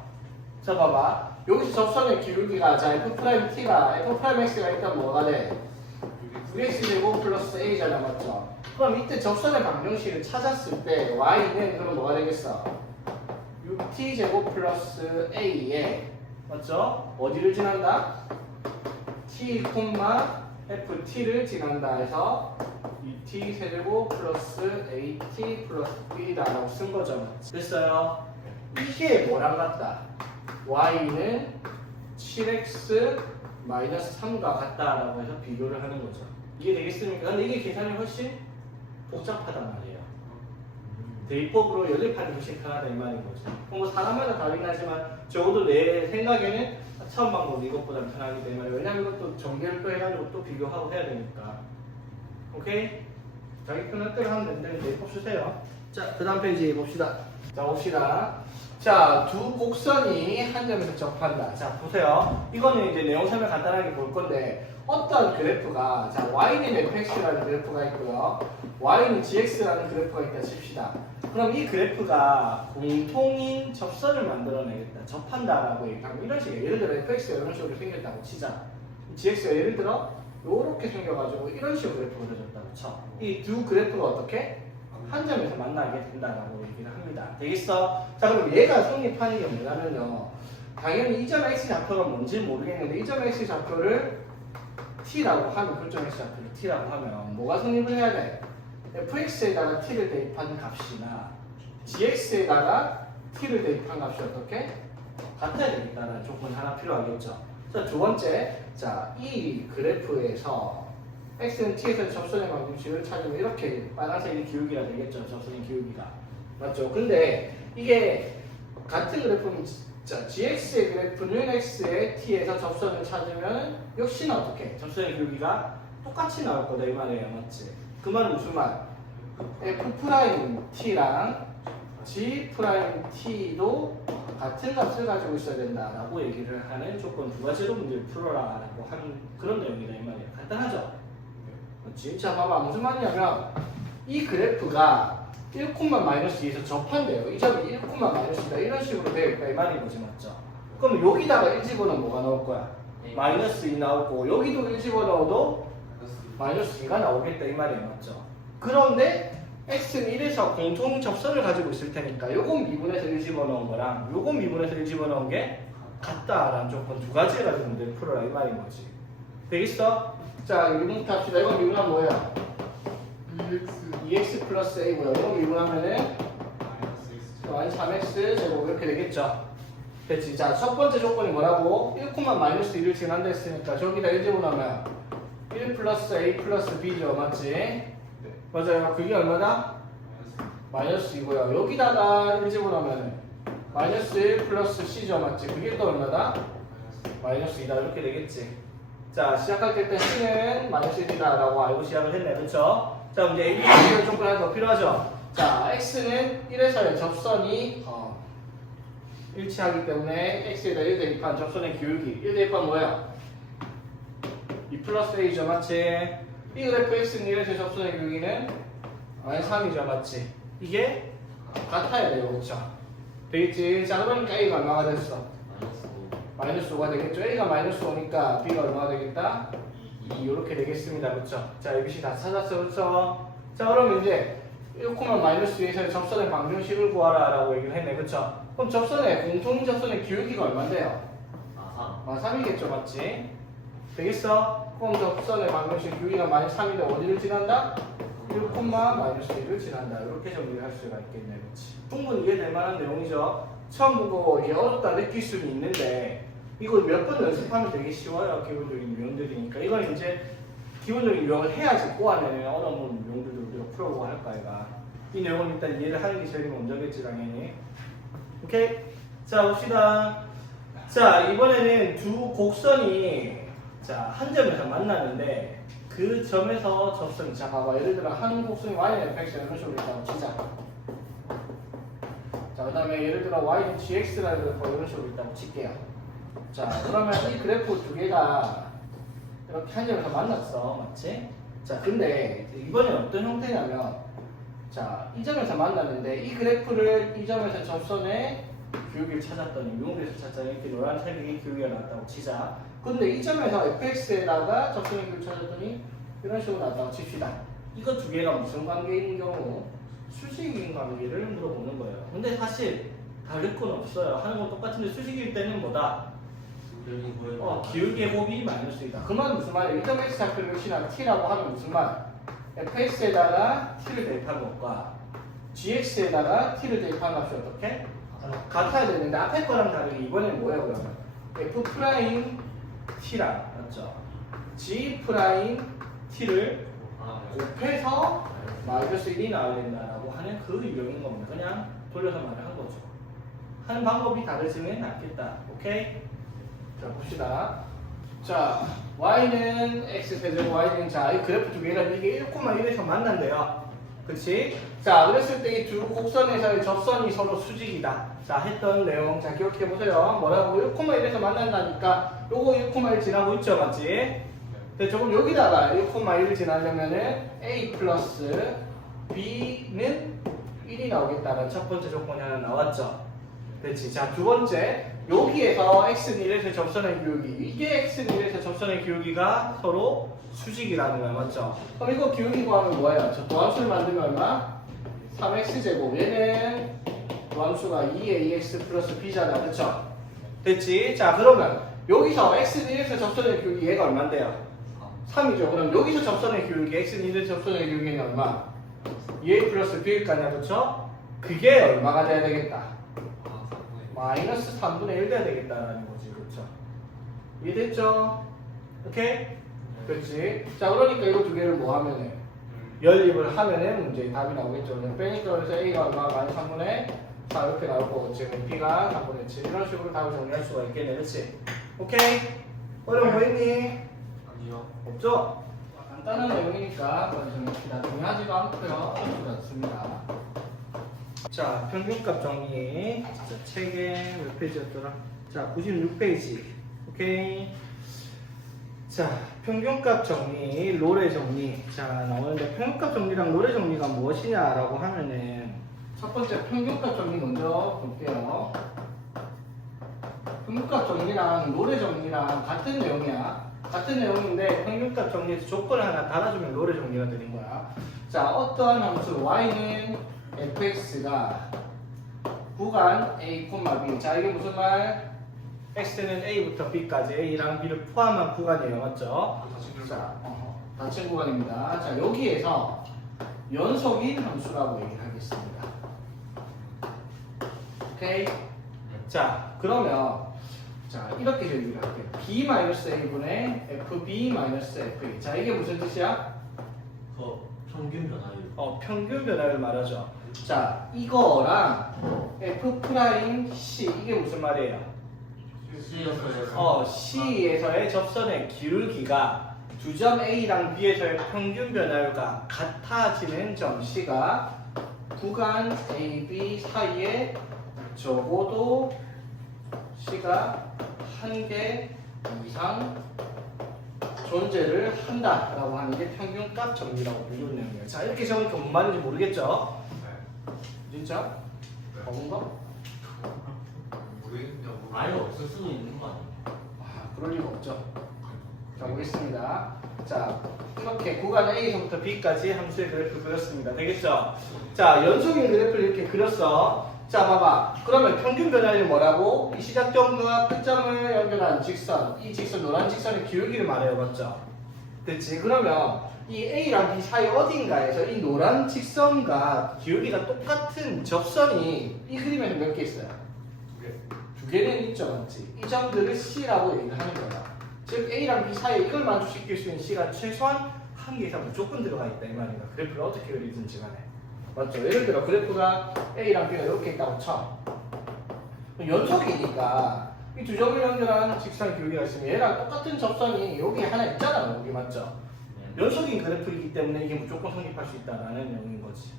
자, 봐봐. 여기서 접선의 기울기가 자, f't가 f'x가 일단 뭐가 돼? 6x제곱 플러스 a잖아, 맞죠? 그럼 이때 접선의 방정식을 찾았을 때 y는 그럼 뭐가 되겠어? 6t제곱 플러스 a에 맞죠? 어디를 지난다? t, ft를 지난다 해서 2t 세제곱 플러스 at 플러스 b다 라고 쓴 거죠. 됐어요? 이게 뭐랑 같다? y는 7x 마이너스 3과 같다라고 해서 비교를 하는 거죠. 이게 되겠습니까? 근데 이게 계산이 훨씬 복잡하단 말이에요. 대입법으로 연립하는 것이 편하다 이 말인 거죠. 뭐 사람마다 다르긴 하지만 적어도 내 생각에는 처음 방법이 이것보다 편하기 때문에 왜냐면 이것도 전개를 또 해가지고 또 비교하고 해야 되니까. 오케이? 자기 편할 대로 하면 되는데 대입법 쓰세요. 자, 그 다음 페이지 봅시다. 자, 봅시다. 자, 두 곡선이 한 점에서 접한다. 자, 보세요. 이거는 이제 내용 설명 간단하게 볼 건데 어떤 그래프가 자, y는 fx라는 그래프가 있고요. y는 gx라는 그래프가 있다 칩시다. 그럼 이 그래프가 공통인 접선을 만들어내겠다. 접한다라고 얘기하면 이런 식이에요. 예를 들어 fx가 이런 식으로 생겼다고 치자. gx가 예를 들어 이렇게 생겨가지고 이런 식으로 그래프가 그려졌다고 쳐. 이 두 그래프가 어떻게? 한 점에서 만나게 된다라고 얘기를 합니다. 되겠어? 자, 그럼 얘가 성립하는 게 뭐냐면요. 당연히 이 점 x 좌표가 뭔지 모르겠는데 이 점 x 좌표를 t라고 하면 그 점 x 좌표를 t라고 하면 뭐가 성립을 해야 돼? fx에다가 t를 대입한 값이나 gx에다가 t를 대입한 값이 어떻게? 같아야 되겠다는 조건 하나 필요하겠죠. 자, 두 번째, 자, 이 그래프에서 x는 t에서 접선의 방정식을 찾으면 이렇게 빨간색이 기울기가 되겠죠. 접선의 기울기가. 맞죠? 근데 이게 같은 그래프는 자, gx의 그래프는 x의 t에서 접선을 찾으면 역시나 어떻게? 접선의 기울기가 똑같이 나올 거다 이 말이에요. 맞지? 그 말은 무슨 말? f't랑 g't도 같은 값을 가지고 있어야 된다라고 얘기를 하는 조건 두 가지로 문제를 풀어라라고 하는 그런 내용이다 이 말이에요. 간단하죠? 맞지? 자, 봐봐. 무슨 말이냐면 이 그래프가 1,-2에서 접한대요. 이 점이 1,-2다 이런 식으로 되어 있다 이 말인 거지, 맞죠? 그럼 여기다가 1 집어넣으면 뭐가 나올 거야? 마이너스 2 나오고 여기도 1 집어넣어도 마이너스 2가 나오겠다 이 말이에요. 맞죠? 그런데 x는 1에서 공통 접선을 가지고 있을 테니까 요건 미분해서 1 집어넣은 거랑 요건 미분해서 1 집어넣은 게 같다라는 조건 두 가지 가지고 문제를 풀어라 이 말인 거지. 되겠어? 자, 미분부터 합시다. 이건 미분하면 뭐야? 2x 플러스 a고요. 이건 미분하면은 마이너스 3x 제곱 이렇게 되겠죠? 됐지? 자, 첫 번째 조건이 뭐라고? 1, 마이너스 1을 지난다 했으니까 저기다 1 집어넣으면 1 플러스 a 플러스 b죠. 맞지? 맞아요. 그게 얼마다? 마이너스 2고요. 여기다가 1 집어넣으면 마이너스 1 플러스 c죠. 맞지? 그게 또 얼마다? 마이너스 2다. 이렇게 되겠지? 자, 시작할 때 일단 c는 마이너스 1이다 라고 알고 시작을 했네. 그쵸? 자, 이제 a, b의 조건 하나 더 필요하죠? 자, x는 1에서의 접선이 일치하기 때문에 x에다 1 대입한 접선의 기울기 1 대입한 뭐야? 2 플러스 a죠. 맞지? 이 그래프 x는 1에서의 접선의 기울기는 마이너스 3이죠. 맞지? 이게 같아야 돼요. 그쵸? 되겠지? 자, 그러니까 a가 얼마가 됐어? 마이너스 5가 되겠죠? a가 마이너스 5니까 b가 얼마가 되겠다? 2 이렇게 되겠습니다. 그쵸? 자, ABC 다 찾았어. 그쵸? 자, 그러면 이제 1, 마이너스 2에서의 접선의 방정식을 구하라 라고 얘기를 했네. 그쵸? 그럼 접선의 공통 접선의 기울기가 얼마인데요? 3이겠죠. 맞지? 되겠어? 그럼 접선의 방정식 기울기가 마이너스 3인데 어디를 지난다? 1, 마이너스 1을 지난다. 이렇게 정리를 할 수가 있겠네. 그치? 충분히 이해될 만한 내용이죠? 처음 보고 이게 어렵다 느낄 수는 있는데 이걸 몇 번 연습하면 되게 쉬워요. 기본적인 유형들이니까. 이건 이제 기본적인 유형을 해야지 꼬아내는 어려운 유형들도 우리가 풀어보고 할 거야. 이 내용은 일단 이해를 하는 게 제일 먼저겠지 당연히. 오케이? 자, 봅시다. 자, 이번에는 두 곡선이 자, 한 점에서 만나는데 그 점에서 접선이 자, 봐봐. 예를 들어 한 곡선이 y는 fx 이런 식으로 있다고 치자. 자, 그 다음에 예를 들어 y는 gx라는 그래프가 이런 식으로 있다고 칠게요. 자, 그러면 이 그래프 두 개가 이렇게 한 점에서 만났어. 맞지? 자, 근데 이번엔 어떤 형태냐면 자, 이 점에서 만났는데 이 그래프를 이 점에서 접선의 기울기를 찾았더니 유형에서 찾았더니 이렇게 노란색이 기울기가 나왔다고 치자. 근데 이 점에서 fx에다가 접선의 기울기를 찾았더니 이런 식으로 나왔다고 칩시다. 이거 두 개가 무슨 관계인 경우? 수직인 관계를 물어보는 거예요. 근데 사실 다를 건 없어요. 하는 건 똑같은데 수직일 때는 뭐다? 기울기의 곱이 마이너스 2다. 그 말은 무슨 말이에요? 1.x 좌표를 역시나 t라고 하면 무슨 말? fx에다가 t를 대입한 것과 gx에다가 t를 대입한 값이 어떻게? 같아야 되는데 앞에 거랑 다르게 이번엔 뭐예요 그러면? f 프라임 t랑 맞죠? g 프라임 t를 곱해서 마이너스 1이 나와야 된다라고 하는 그 유형인 겁니다. 그냥 돌려서 말을 한 거죠. 하는 방법이 다르지는 않겠다. 오케이? 자, 봅시다. 자, y는 x세제곱 y는 자, 이 그래프 두 개가 이게 1,1에서 만난대요. 그치? 자, 그랬을 때 이 두 곡선에서의 접선이 서로 수직이다. 자, 했던 내용. 자, 기억해보세요. 뭐라고? 1,1에서 만난다니까 요거 1,1 지나고 있죠. 맞지? 근데 조금 여기다가 1,1을 지나려면은 a 플러스 b는 1이 나오겠다는 첫 번째 조건이 하나 나왔죠. 됐지? 자, 두 번째. 여기에서 x는 1에서 접선의 기울기 이게 x는 1에서 접선의 기울기가 서로 수직이라는 거야. 맞죠? 그럼 이거 기울기 구하면 뭐예요? 저 도함수를 만들면 얼마? 3x제곱 얘는 도함수가 2ax 플러스 b잖아. 그쵸? 됐지? 자, 그러면 여기서 x는 1에서 접선의 기울기 얘가 얼만데요? 3이죠. 그럼 여기서 접선의 기울기 x는 1에서 접선의 기울기는 얼마? 2a 플러스 b일 거 아니야. 그쵸? 그게 얼마가 돼야 되겠다? 마이너스 3분의 1 돼야 되겠다라는 거지. 그렇죠? 이해됐죠? 오케이? 그렇지? 자, 그러니까 이거 두 개를 뭐 하면은 연립을 하면은 문제의 답이 나오겠죠. 빼니까 그래서 a가 얼마? 마이너스 3분의 4 이렇게 나올 거고 지금 b가 3분의 7 이런 식으로 답을 정리할 수가 있겠네. 그렇지? 오케이? 어려운 거 있니? 아니요. 없죠? 간단한 내용이니까 정리합시다. 중요하지도 않고요. 어렵지도 않습니다. 자, 평균값 정리. 자, 책에 몇 페이지였더라? 자, 96페이지. 오케이. 자, 평균값 정리, 롤의 정리. 자, 나오는데 평균값 정리랑 롤의 정리가 무엇이냐라고 하면은 첫 번째 평균값 정리 먼저 볼게요. 평균값 정리랑 롤의 정리랑 같은 내용이야. 같은 내용인데 평균값 정리에서 조건을 하나 달아주면 롤의 정리가 되는 거야. 자, 어떠한 함수 y는 fx가 구간 a, b. 자, 이게 무슨 말? x는 a부터 b까지 a랑 b를 포함한 구간이에요. 맞죠? 자, 닫힌 구간입니다. 자, 여기에서 연속인 함수라고 얘기를 하겠습니다. 오케이? 자, 그러면 자, 이렇게 얘기를 할게요. b-a분의 fb-fa. 자, 이게 무슨 뜻이야? 그 평균 변화율. 평균 변화를 말하죠. 자, 이거랑 f'(c) 이게 무슨 말이에요? C에서의 C에서의 접선의 기울기가 두 점 A랑 B에서의 평균 변화율과 같아지는 점 C가 구간 A, B 사이에 적어도 C가 한 개 이상 존재를 한다라고 하는 게 평균값 정리라고 부르는 내용이에요. 자, 이렇게 적으니까 뭔 말인지 모르겠죠? 진짜? 뭔가? 아예 없을 수도 있는 거 아니에요? 그럴 리가 없죠. 자, 보겠습니다. 자, 이렇게 구간 A에서부터 B까지 함수의 그래프 그렸습니다. 되겠죠? 자, 연속인 그래프를 이렇게 그렸어. 자, 봐봐. 그러면 평균 변화율이 뭐라고? 이 시작점과 끝점을 연결한 직선. 이 직선, 노란 직선의 기울기를 말해요. 맞죠? 그치? 그러면 이 A랑 B 사이 어딘가에서 이 노란 직선과 기울기가 똑같은 접선이 이 그림에는 몇 개 있어요? 두 개는 있죠, 맞지? 이 점들을 C라고 얘기를 하는 거야. 즉 A랑 B 사이에 이걸 만족시킬 수 있는 C가 최소한 한 개 이상 무조건 들어가 있다 이 말이야. 그래프를 어떻게 그리든지 간에. 맞죠? 예를 들어 그래프가 A랑 B가 이렇게 있다고 쳐. 연속이니까 이 두 점을 연결한 직선 기울기가 있으면 얘랑 똑같은 접선이 여기 하나 있잖아, 여기 맞죠? 연속인 그래프이기 때문에 이게 무조건 성립할 수 있다라는 내용인 거지.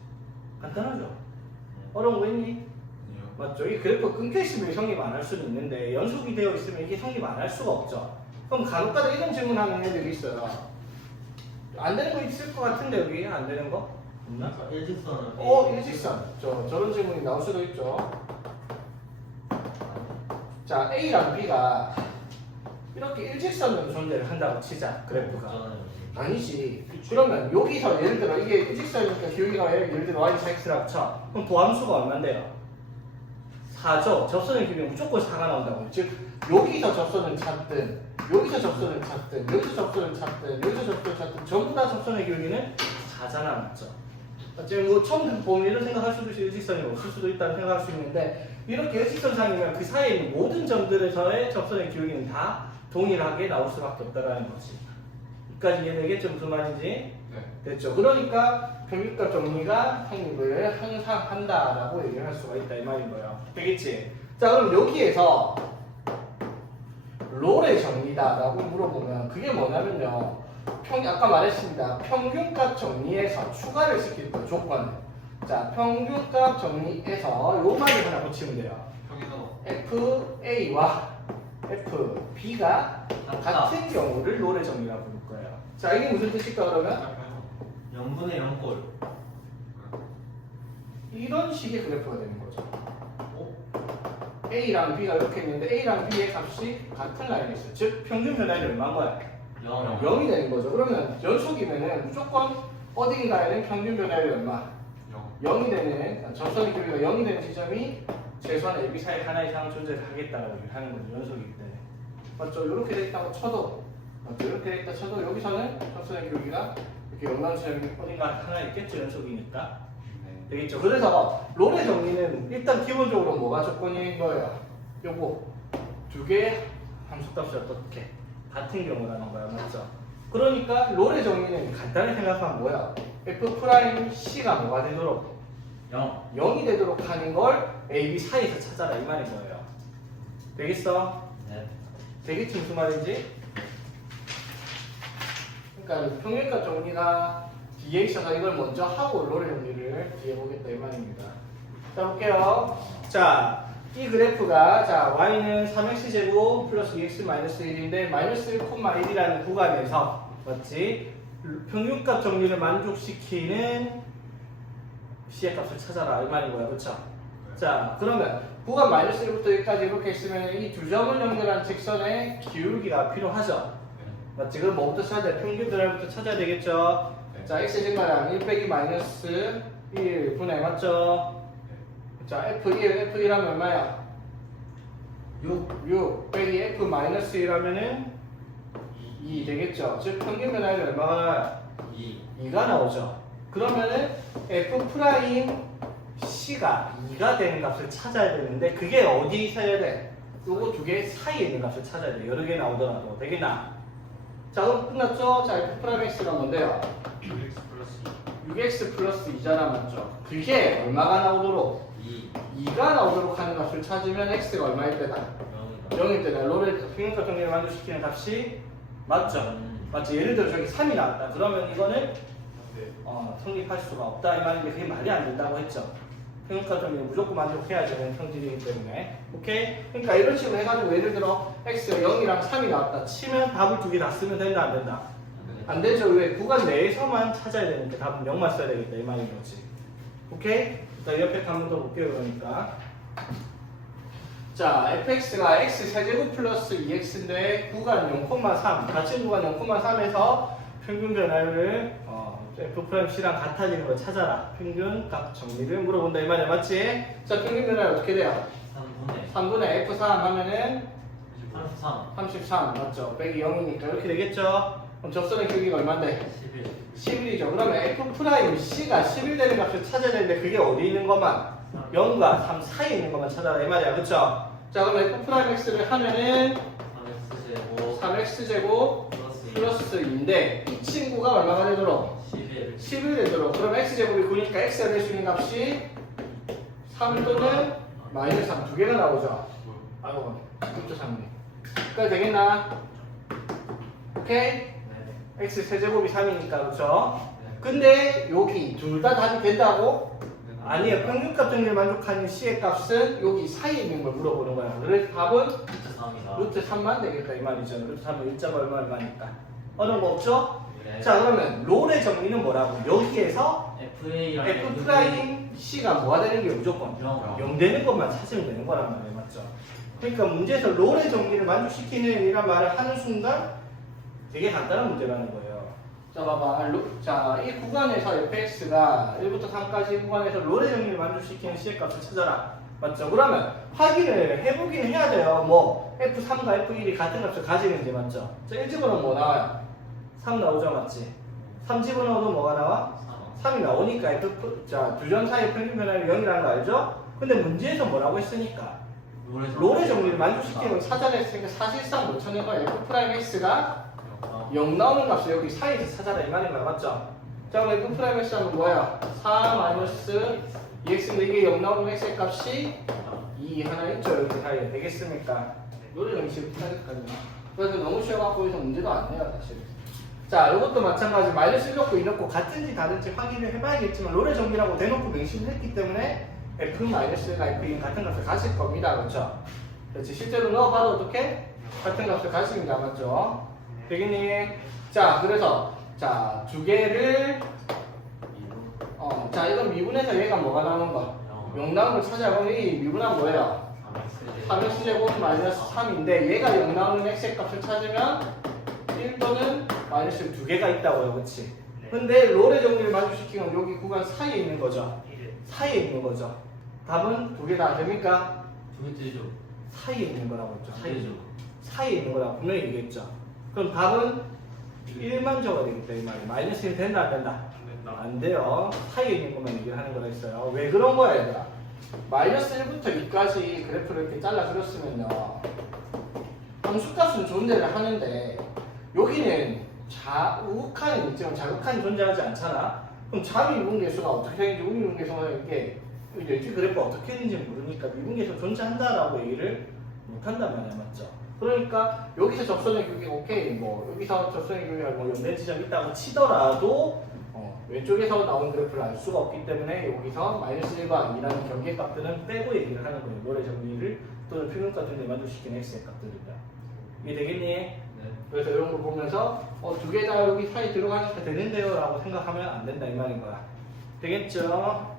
간단하죠? 어려운 거 있니? 맞죠? 이 그래프 끊겨 있으면 성립 안 할 수는 있는데 연속이 되어 있으면 이게 성립 안 할 수가 없죠. 그럼 간혹가다 이런 질문하는 애들이 있어요. 안 되는 거 있을 것 같은데 여기 안 되는 거? 없나? 일직선은 일직선. 저런 질문이 나올 수도 있죠. 자, A랑 B가 이렇게 일직선으로 존재를 한다고 치자. 그래프가. 아니지. 그러면 여기서 예를 들어 이게 일직선이니까 기울기가 예를 들어 y-x라고 쳐. 그럼 도함수가 얼마인데요? 4죠. 접선의 기울기는 무조건 4가 나온다고. 즉 여기서 접선을 찾든 여기서 접선을 찾든 여기서 접선을 찾든 여기서 접선을 찾든 전부 다 접선의 기울기는 4잖아. 맞죠? 지금 뭐 처음 보면 이런 생각할 수도 있고 일직선이 없을 수도 있다는 생각할 수 있는데 이렇게 일직선상이면 그 사이에 있는 모든 점들에서의 접선의 기울기는 다 동일하게 나올 수밖에 없다라는 거지. 여기까지 이해되겠죠? 무슨 말인지? 네. 됐죠? 그러니까 평균값 정리가 성립을 항상 한다라고 얘기를 할 수가 있다 이 말인 거예요. 되겠지? 자, 그럼 여기에서 롤의 정리다라고 물어보면 그게 뭐냐면요. 아까 말했습니다. 평균값 정리에서 추가를 시킬 거 조건. 자, 평균값 정리에서 요 말을 하나 붙이면 돼요. FA와 FB가 같은 경우를 롤의 정리라고 부를 거예요. 자, 이게 무슨 뜻일까 그러면? 0분의 0꼴. 이런 식의 그래프가 되는 거죠. A랑 B가 이렇게 있는데 A랑 B의 값이 같은 라인에 있어요. 즉 평균 변화율이 얼마인 거야? 0이 되는 거죠. 그러면 연속이면은 무조건 어딘가에는 평균 변화율이 얼마? 0이 되는 접선의 기울기가 0이 되는 지점이 최소한 AB 사이 하나 이상 존재를 하겠다라고 하는 거죠. 연속이기 때문에. 맞죠? 이렇게 돼 있다고 쳐도 맞죠? 이렇게 돼 있다 쳐도 여기서는 접선의 기울기가 이렇게 연관점이 어딘가 하나 있겠죠. 연속이니까. 되겠죠. 그래서 롤의 정리는 일단 기본적으로 뭐가 조건인 거예요? 요거 두 개의 함수값이 어떻게 같은 경우라는 거야. 맞죠? 그러니까 롤의 정리는 간단히 생각하면 뭐야? F'C가 뭐가 되도록? 0이 되도록 하는 걸 A, B 사이에서 찾아라 이 말인 거예요. 되겠어? 네. 되겠지 무슨 말인지? 그러니까 평균값 정리가 뒤에 있어서 이걸 먼저 하고 롤의 정리를 뒤에 보겠다 이 말입니다. 자, 볼게요. 자, 이 그래프가 자 y는 3x제곱 플러스 2x 마이너스 1인데 마이너스 1,1이라는 구간에서 맞지? 평균값 정리를 만족시키는 C의 값을 찾아라 이 말인 거야. 그렇죠? 자, 그러면 구간 마이너스 1부터 1까지 이렇게 있으면 이 두 점을 연결한 직선의 기울기가 필요하죠. 맞지? 그럼 뭐부터 찾아야 돼? 평균 드라이부터 찾아야 되겠죠? 자, x 증가량 1 빼기 마이너스 1 분의 맞죠? 자, F1 하면 얼마야? 6 빼기 F 마이너스 1 하면은 2 되겠죠? 즉 평균 변화율이 얼마가 나와요? 2가 나오죠. 그러면은 F 프라임 C가 2가 되는 값을 찾아야 되는데 그게 어디 있어야 돼? 요거 두 개 사이에 있는 값을 찾아야 돼. 여러 개 나오더라도 되겠나? 자, 그럼 끝났죠? 자, F 프라임 X가 뭔데요? 6x 플러스 2잖아, 맞죠? 그게 얼마가 나오도록? 2가 나오도록 하는 값을 찾으면 x가 얼마일 때다? 0일 때다. 롤의 평균값 정리를 만족시키는 값이 맞죠? 맞지? 예를 들어 저기 3이 나왔다. 그러면 이거는 성립할 수가 없다 이 말인데 그게 말이 안 된다고 했죠. 평균값 정리는 무조건 만족해야 되는 성질이기 때문에. 오케이? 그러니까 이런 식으로 해가지고 예를 들어 x가 0이랑 3이 나왔다 치면 답을 두 개 다 쓰면 된다 안 된다? 안 되죠. 왜? 구간 내에서만 찾아야 되니까 답은 0만 써야 되겠다 이 말인 거지. 오케이? 자, 옆에 한 번 더 볼게요. 그러니까 자, fx가 x 세제곱 플러스 2x인데 구간 0,3 같은 구간 0,3에서 평균 변화율을 F'C랑 같아지는 걸 찾아라. 평균 값 정리를 물어본다 이 말이야. 맞지? 자, 평균 변화율 어떻게 돼요? 3분의 F3 하면은 33 맞죠? 빼기 0이니까 이렇게 되겠죠? 그럼 접선의 길이가 얼마인데? 11이죠. 그러면 F'C가 11 되는 값을 찾아야 되는데 그게 어디 있는 것만? 0과 3 사이에 있는 것만 찾아라 이 말이야. 그쵸? 자, 그럼 F'X를 하면은 3x제곱 플러스 2인데 이 친구가 얼마가 되도록? 11 되도록. 그럼 x제곱이 9니까 x가 될 수 있는 값이 3 또는 마이너스 3 두 개가 나오죠. 아이고 6.3이네. 그래 되겠나? 오케이? x 세제곱이 3이니까 그렇죠? 근데 여기 둘 다 답이 된다고? 아니에요. 평균값 정리를 만족하는 c의 값은 여기 사이에 있는 걸 물어보는 거야. 그래서 답은 루트 3만 되겠다 이 말이죠. 루트 3은 1점 얼마니까. 어려운 거 없죠? 네. 자, 그러면 롤의 정리는 뭐라고? 여기에서 F 프라임 C가 뭐가 되는 게 무조건 0 되는 것만 찾으면 되는 거란 말이에요. 맞죠? 그러니까 문제에서 롤의 정리를 만족시키는 이란 말을 하는 순간 되게 간단한 문제라는 거예요. 자, 봐봐. 자, 이 구간에서 fx가 1부터 3까지 구간에서 롤의 정리를 만족시키는 C의 값을 찾아라. 맞죠? 그러면 확인을 해보긴 해야 돼요. 뭐 F3과 F1이 같은 값을 가지는지 맞죠? 자, 1집어넣으면 뭐 나와요? 3 나오죠, 맞지? 3 집어넣어도 뭐가 나와? 3이 나오니까 자, 두 점 사이의 평균 변화율이 0이라는 거 알죠? 근데 문제에서 뭐라고 했으니까? 롤의 정리를 만족시키는 걸 찾아냈으니까 사실상 못 찾는 거예요. F'X가 0 나오는 값을 여기 사이에서 찾아라 이 말인 거야, 맞죠? 자, 그럼 F'X 하면 뭐야? 4 마이너스 2x인데 이게 0 나오는 x의 값이 2 하나 있죠, 여기 사이에. 되겠습니까? 롤의 정리 지금 찾았거든요. 그래서 너무 쉬워갖고 여기서 문제도 안 내요, 사실. 자, 이것도 마찬가지. 마이너스 1 넣고 2 넣고 같은지 다른지 확인을 해봐야겠지만 롤의 정리라고 대놓고 명시를 했기 때문에 F-가 F2는 같은 값을 가질 겁니다. 그렇죠? 그렇지. 실제로 넣어봐도 어떻게? 같은 값을 가집니다. 맞죠? 되겠니? 자, 그래서 자, 두 개를 자, 이건 미분해서 얘가 뭐가 나오는 거? 0 나오는 걸 찾아보면 이 미분은 뭐예요? 3x제곱 마이너스 3인데 얘가 0 나오는 x의 값을 찾으면 1 또는 마이너스 두 개가 있다고요. 그치? 근데 롤의 정리를 만족시키면 여기 구간 사이에 있는 거죠. 사이에 있는 거죠. 답은 두 개 다 됩니까? 사이에 있는 거라고 했죠. 사이에 있는 거라고 분명히 얘기했죠. 그럼 답은 1만 적어야 되겠다 이 말이에요. 마이너스 1 된다 안 된다? 안 돼요. 사이에 있는 것만 얘기를 하는 거라 했어요. 왜 그런 거야 얘들아? 마이너스 1부터 2까지 그래프를 이렇게 잘라 그렸으면요 함수값은 존재를 하는데 여기는 우극한이 있지만 자극한이 존재하지 않잖아. 그럼 미분계수가 어떻게 되는지 우미분계수가 이게 이 그래프가 어떻게 되는지 모르니까 미분계수 존재한다라고 얘기를 못한단 말이야. 맞죠? 그러니까 여기서 접선의 교기가 오케이 뭐 여기서 접선의 교기가 뭐 연대 지점이 있다고 치더라도 왼쪽에서 나온 그래프를 알 수가 없기 때문에 여기서 마이너스 1과 2라는 경계 값들은 빼고 얘기를 하는 거예요. 롤의 정리를 또는 평균값 정리를 만족시키는 x의 값들이다. 이해되겠니? 네. 그래서 이런 걸 보면서 두 개 다 여기 사이 들어가니까 되는데요 라고 생각하면 안 된다 이 말인 거야. 되겠죠?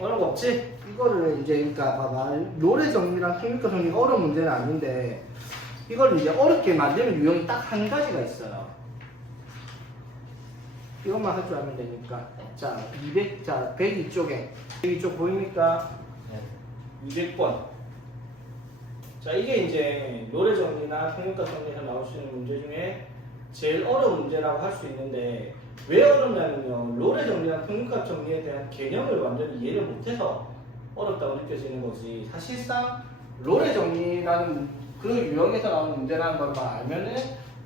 어려운 거 없지? 이거를 이제 그러니까 봐봐 노래 정리랑 평균가 정리가 어려운 문제는 아닌데 이걸 이제 어렵게 만드는 유형이 딱 한 가지가 있어요. 이것만 할 줄 알면 되니까. 자, 200, 자, 102쪽에. 102쪽 보입니까? 네. 200번. 자, 이게 이제 노래 정리나 평균가 정리에서 나올 수 있는 문제 중에 제일 어려운 문제라고 할 수 있는데 왜 어렵냐면요. 노래 정리나 평균가 정리에 대한 개념을 완전히 이해를 못해서 어렵다고 느껴지는 거지. 사실상 노래 정리라는 그 유형에서 나오는 문제라는 것만 알면은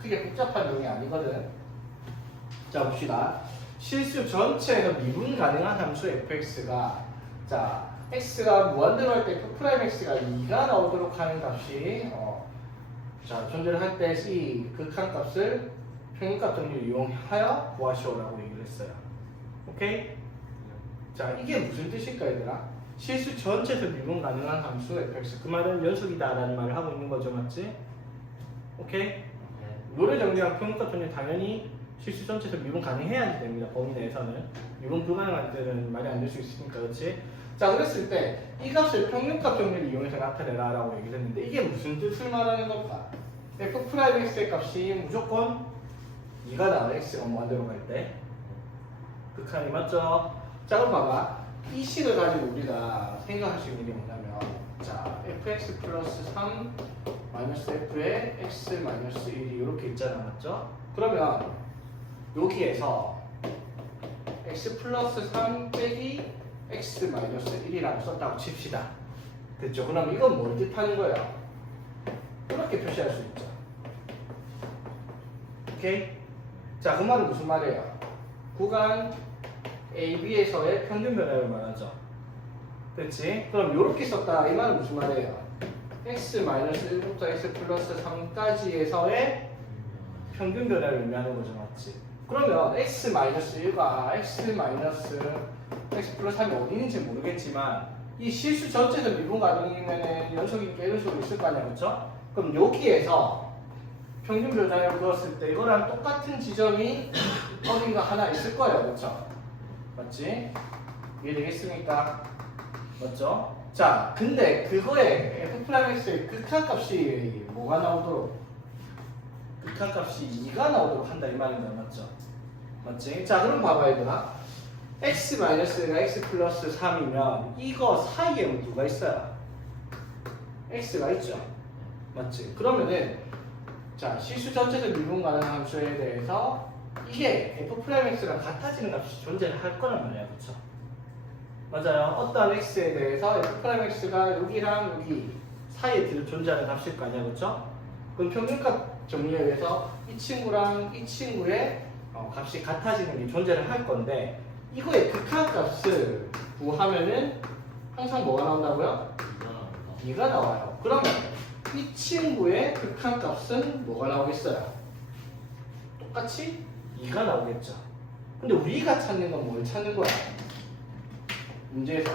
크게 복잡한 유형이 아니거든. 자 봅시다. 실수 전체에서 미분 가능한 함수 fx가 자 x가 무한대로 할 때 f'x가 2가 나오도록 하는 값이 자 존재를 할 때 이 극한값을 평균값 정리를 이용하여 구하시오라고 얘기를 했어요. 오케이? 자 이게 무슨 뜻일까 얘들아? 실수 전체에서 미분 가능한 함수 fx 그 말은 연속이다라는 말을 하고 있는 거죠, 맞지? 오케이? 네. 노래 정리랑 평균값 정리 당연히 실수 전체에서 미분 가능해야 됩니다. 범위 내에서는 미분 불가능할 때는 말이 안 될 수 있으니까, 그렇지? 자, 그랬을 때 이 값을 평균값 정리를 이용해서 나타내라라고 얘기를 했는데 이게 무슨 뜻을 말하는 걸까? f'x의 값이 무조건 2가 나와 x가 무한대로 갈 때 극한이 맞죠? 자, 그럼 봐봐. 이 식을 가지고 우리가 생각할 수 있는 게 뭐냐면 자, fx 플러스 3 마이너스 f의 x 마이너스 1이 이렇게 있잖아, 맞죠? 그러면 여기에서 x 플러스 3 빼기 x 마이너스 1이라고 썼다고 칩시다. 됐죠? 그럼 이건 뭘 뜻하는 거예요? 이렇게 표시할 수 있죠. 오케이? 자, 그 말은 무슨 말이에요? 구간 AB에서의 평균 변화를 말하죠. 됐지? 그럼 이렇게 썼다. 이 말은 무슨 말이에요? x 마이너스 1부터 x 플러스 3까지에서의 평균 변화를 의미하는 거죠, 맞지? 그러면 x 마이너스 1과 x 마이너스 x 플러스 3이 어디 있는지 모르겠지만 이 실수 전체에서 미분 가능이면 연속이니까 이런 식으로 있을 거 아니야, 그렇죠? 그럼 여기에서 평균 변화를 그었을 때 이거랑 똑같은 지점이 어딘가 하나 있을 거예요, 그렇죠? 맞지? 이해되겠습니까? 맞죠? 자, 근데 그거에 f'x의 극한값이 뭐가 나오도록 극한값이 2가 나오도록 한다 이 말인 거야, 맞죠? 맞지? 자, 그럼 봐봐 얘들아. x-가 x 플러스 3이면 이거 사이에 누가 있어요? x가 있죠? 맞지? 그러면은 자, 실수 전체적 미분 가능한 함수에 대해서 이게 f'x랑 같아지는 값이 존재할 거란 말이야, 그렇죠? 맞아요. 어떤 x에 대해서 f'x가 여기랑 여기 사이에 존재하는 값일 거 아니야, 그렇죠? 그럼 평균값 정리에 의해서 이 친구랑 이 친구의 값이 같아지는 게 존재를 할 건데 이거의 극한값을 구하면은 항상 뭐가 나온다고요? 2가 나와요. 그러면 이 친구의 극한값은 뭐가 나오겠어요? 똑같이 2가 나오겠죠. 근데 우리가 찾는 건 뭘 찾는 거야? 문제에서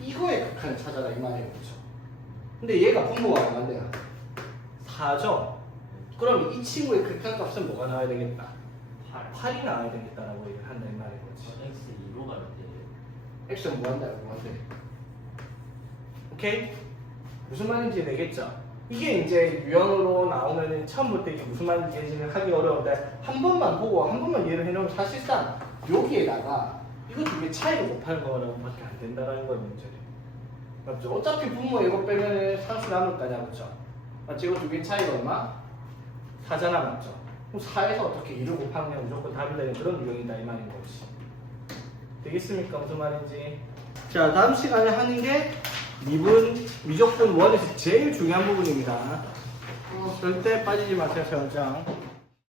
이거의 극한을 찾아라 이 말이에요, 그렇죠? 근데 얘가 분모가 얼마인데요? 4죠? 그럼 이 친구의 극한값은 뭐가 나와야 되겠다? 8이 나와야 되겠다라고 얘기를 한다 이 말인 거지. x 2로 갈 때. x는 무한대. 오케이? 무슨 말인지 되겠죠? 이게 이제 유형으로 나오면은 처음부터 이게 무슨 말인지 하기 어려운데 한 번만 보고 한 번만 이해를 해놓으면 사실상 여기에다가 이거 두 개 차이를 곱하는 거라고밖에 안 된다라는 거예요, 문제는. 맞죠? 어차피 분모 이거 빼면은 상수 남을 거냐, 그렇죠? 맞지? 이거 두 개 차이가 얼마? 4잖아, 맞죠? 그럼 4에서 어떻게 2를 곱하면 무조건 답이 되는 그런 유형이다 이 말인 거지. 되겠습니까? 무슨 말인지. 자, 다음 시간에 하는 게 미적분 원에서 제일 중요한 부분입니다. 절대 빠지지 마세요, 저장.